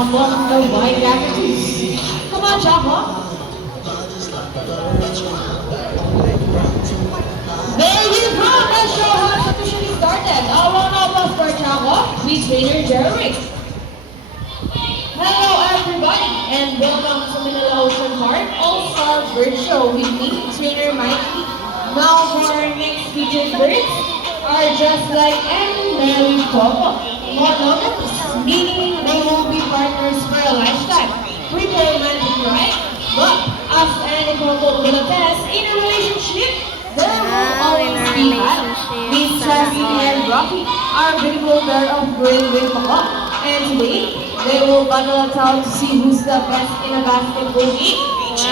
among the white cockatoos. Come on, Chaco. There you go. The show has officially started. A round of applause for Chaco with trainer Jerry. Hello everybody and welcome to Manila Ocean Park All-Star Bird Show with me, trainer Mikey. Now for our next featured birds are just like any Mary Coco. Monogamous, meaning they will be partners for a lifetime. Pretty romantic, right? But as any couple will attest, in a relationship, there will always be that. Miss Sassy and Rocky are a beautiful pair of green with Coco. And today, they will battle it out to see who's the best in a basketball game.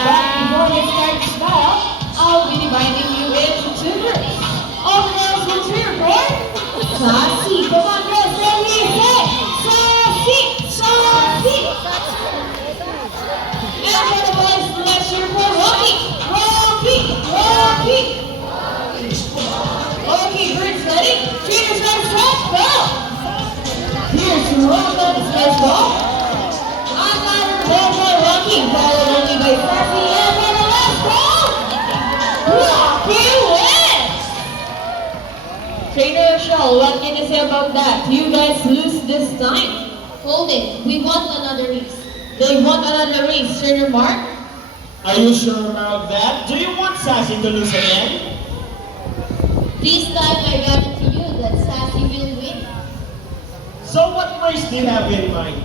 But before they start to battle, I'll be dividing you into two groups. All girls will cheer for Sassy. Come on girls, let me say Sassy, Sassy. And for the boys, let's cheer for Rocky, Rocky, Rocky. Okay, birds ready? Cheers, let's go. Here's Rocky, let's go. Another ball for Rocky, followed only by Sassy, and for the last ball, Rocky wins! Trainer Rochelle, what can you say about that? You guys lose this time. Hold it, we want another race. They want another race, Trainer Mark. Are you sure about that? Do you want Sassy to lose again? This time I guarantee you that Sassy will win. So what race do you have in mind?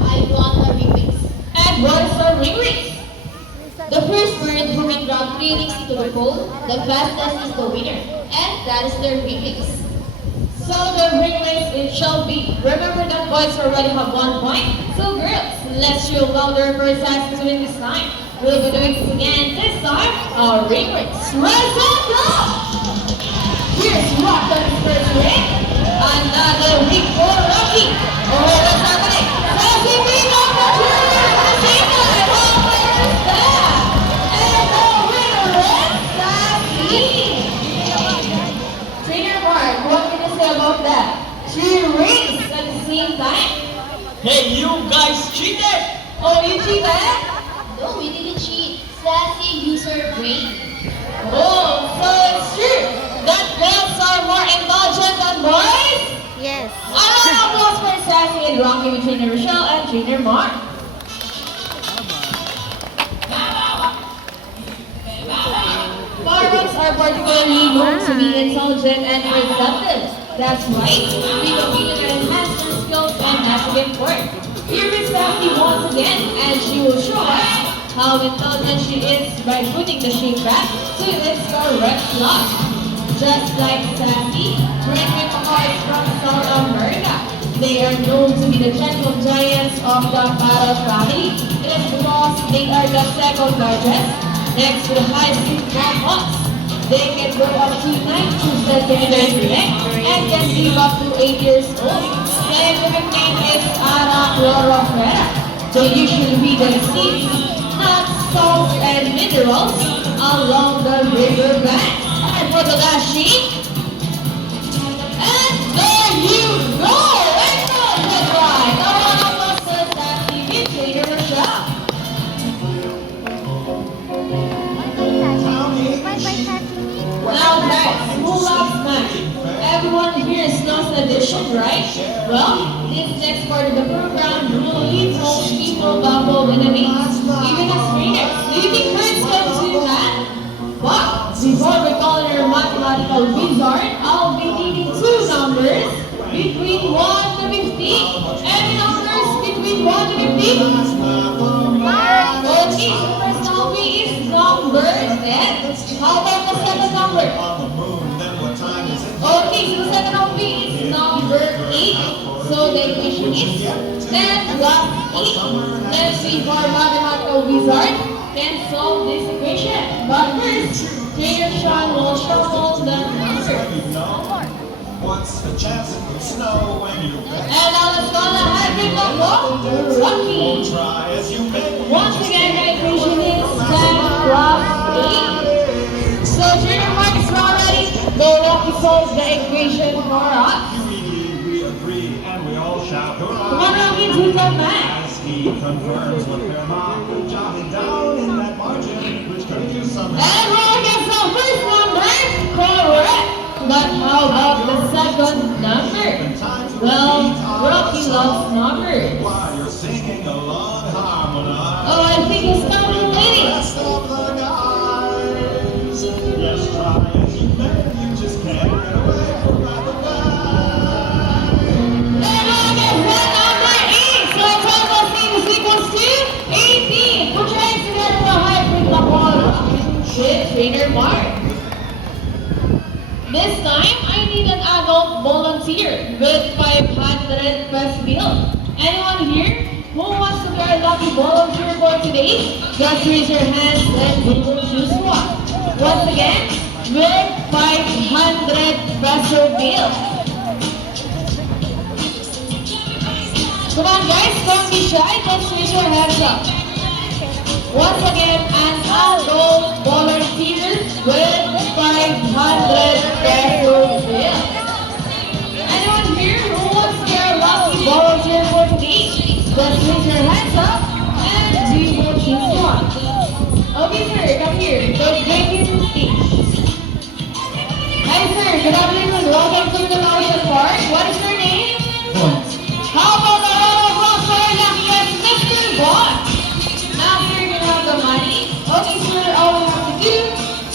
I want a remix. And what is our ring race? The first bird who can drop 3 rings into the pole, the fastest is the winner. And that is their remix. So the ring race it shall be. Remember that boys already have 1 point. So girls, let's show louder for Sassy to win this time. We'll be doing this again. This time, our ring race. Rise up, go! Here's Rock on his first ring. Another ring for Rocky. Oh, what's happening? Sassy beat up the cheerleader for the same time. Oh, where's that? And the winner is Sassy. Trainer Mark, what can you say about that? 3 rings at the same time? Hey, you guys cheated! Oh, you cheated? No, we didn't cheat. Sassy used her brain. Oh, so it's true that girls are more indulgent than boys? Yes. Another applause for Sassy and Rocky with Trainer Rochelle and Trainer Mark. Farmers are particularly known to be intelligent and receptive. That's right. We compete to enhance their skills and massive work. Here is Sassy once again, and she will show us how intelligent she is by putting the shape back to its correct slot. Just like Sassy, Greenwich Boys from South America. They are known to be the gentle giants of the parrot family. It is because they are the second largest, next to the high-speed hawks. They can grow up to 92 centimeters in length and can live up to 8 years old. Their scientific name is Arachlorophera. They usually feed on seeds, nuts, salts, and minerals along the river banks. And for the last sheet, and there you go! Excellent, good ride! Now on up to Sassy with Trainer Rochelle. Now guys, who loves Smash? Everyone here knows the edition, right? Well, this next part of the program really tells people bubble in the mix. Even as trainers, do you think birds can do that? But before we call our mathematical wizard, I'll be needing 2 numbers between 1 to 50. Any numbers between 1 to 50? Okay, so the first number is number 10. How about the second number? Okay, so the second number is number 8. So the equation is 10 plus 8. Let's see if our mathematical wizard can solve this equation. But first, Trainer Sean will shuffle the numbers. What's the chance of snow when you And now let's go ahead with the Rocky. try as you may? Once again, the equation is 10 plus 8. So Trainer Mark is now ready. Go Rocky solves the equation for us. We agree, and we all shout hurrah. Come on, Rocky, to the man. As he confirms what Fairmont jotted down in that margin, which confused some. And we'll get some first number correct. But how about the second number? Well, Rocky loves numbers. While you're singing along, harmonize. Oh, I think it's calculating. Rest of the guys. Yes, try as you may, you just can't get away from right the guy. And we'll get that number 8. So total speed is equals to 18. Put your hands together to hybrid the ball. With trainer Mark. This time, I need an adult volunteer with 500 peso bill. Anyone here who wants to be a lucky volunteer for today? Just raise your hands and we will choose one. Once again, with 500 peso bill. Come on guys, don't be shy, just raise your hands up. Once again, an adult volunteer with 500 peso bill. Anyone here who wants to be a lucky volunteer for today? Just raise your hands up and we will choose one. Okay sir, come here. So bring you to the stage. Hi sir, good afternoon. Welcome to the Ocean Park. What is your name? How about the round of applause for our luckiest Mr. Bond? Now sir, you have the money. Okay sir, all we have to do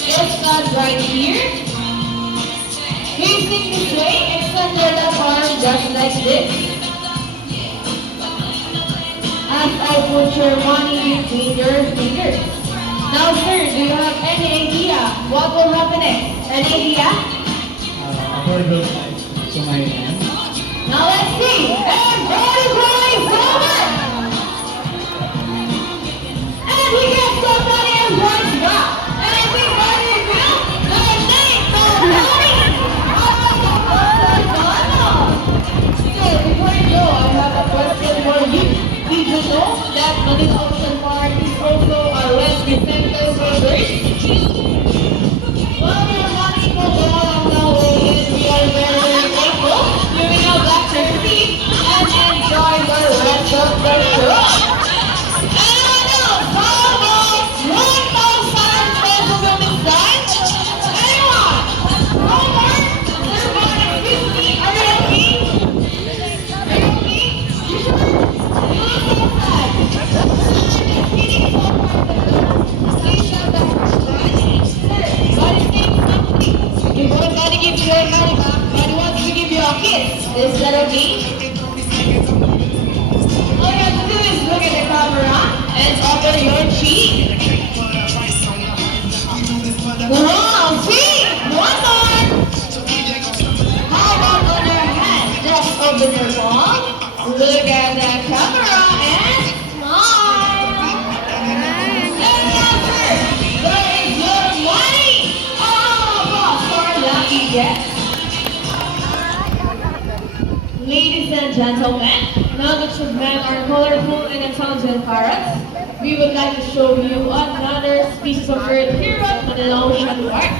is stand right here. Facing this way, extend your left arm just like this. As I put your money between your fingers. Now sir, do you have any idea what will happen next? Any idea? Affordable to my hand. Now let's see. Everybody rise over. And we get somebody else right back. And everybody will donate the money. So before you go, I have a question for you. Did you know that Manila Ocean Park is also a rescue center for birds? Well, your money will go along the way and we are very, very thankful. You may now back your seat and enjoy the rest of the show. Anyone else? How about 1,000 peso bill this time? Anyone? No more? Sir, Bond, excuse me. Are you okay? Are you okay? You sure? You look outside. Sir, this meeting is all part of the show. Please stand back. Sir, God is saying something. You both got to give your money back, but he wants to give you a kiss. Is that okay? All you have to do is look at the camera and offer your cheek. Wow, sweet! One more! How about on your hand? Just open your palm, look at the camera, and smile. And answer, there is your money! All of us are lucky guests. Ladies and gentlemen, now that you've met our colorful and intelligent parrots, we would like to show you another species of bird here at Manila Ocean Park.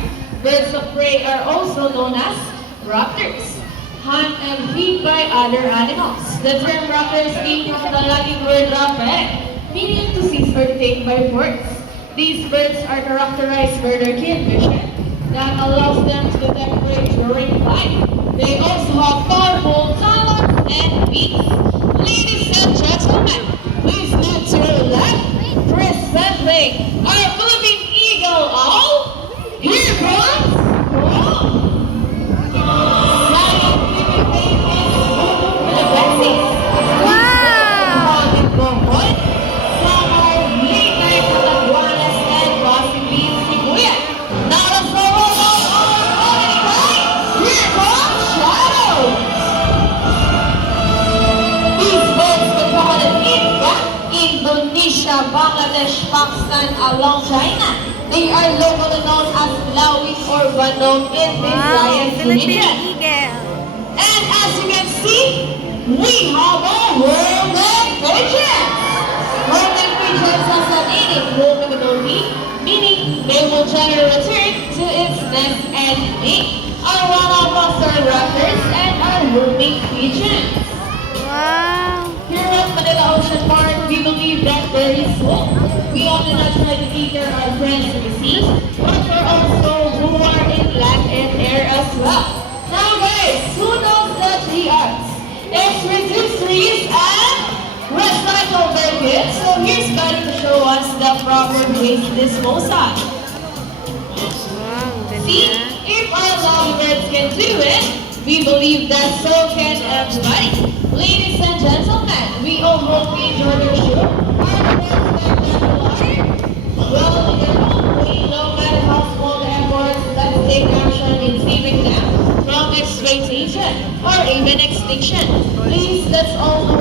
Birds of prey are also known as raptors, hunt and feed by other animals. The term raptors came from the Latin word rapere, meaning to seize or take by force. These birds are characterized by their keen vision that allows them to detect prey during flight. They also have powerful talons and beaks. Ladies and gentlemen, please move to your left. Presenting our Philippine Eagle Owl. Here comes Indonesia, Bangladesh, Pakistan, along China. They are locally known as Lawis or Bandung in the Visayan region. And as you can see, we have a roaming pigeon. Roaming pigeons has a native roaming ability, meaning they will generally return to its nest and mate. Our one of us are raptors and our roaming pigeons. Wow! Here at very soon. We only not try to cater our friends in the sea, but for also who are in land and air as well. Now guys, who knows the 3 R's? It's reduce, reuse, and recycle. Very good. So here's Buddy to show us the proper waste disposal. See, if our lovebirds can do it, we believe that so can everybody. Ladies and gentlemen, we all hope you enjoyed your show. Our friends spectacular. Well, in your own way, no matter how small the efforts, let's take action in saving them from exploitation or even extinction. Please, let's all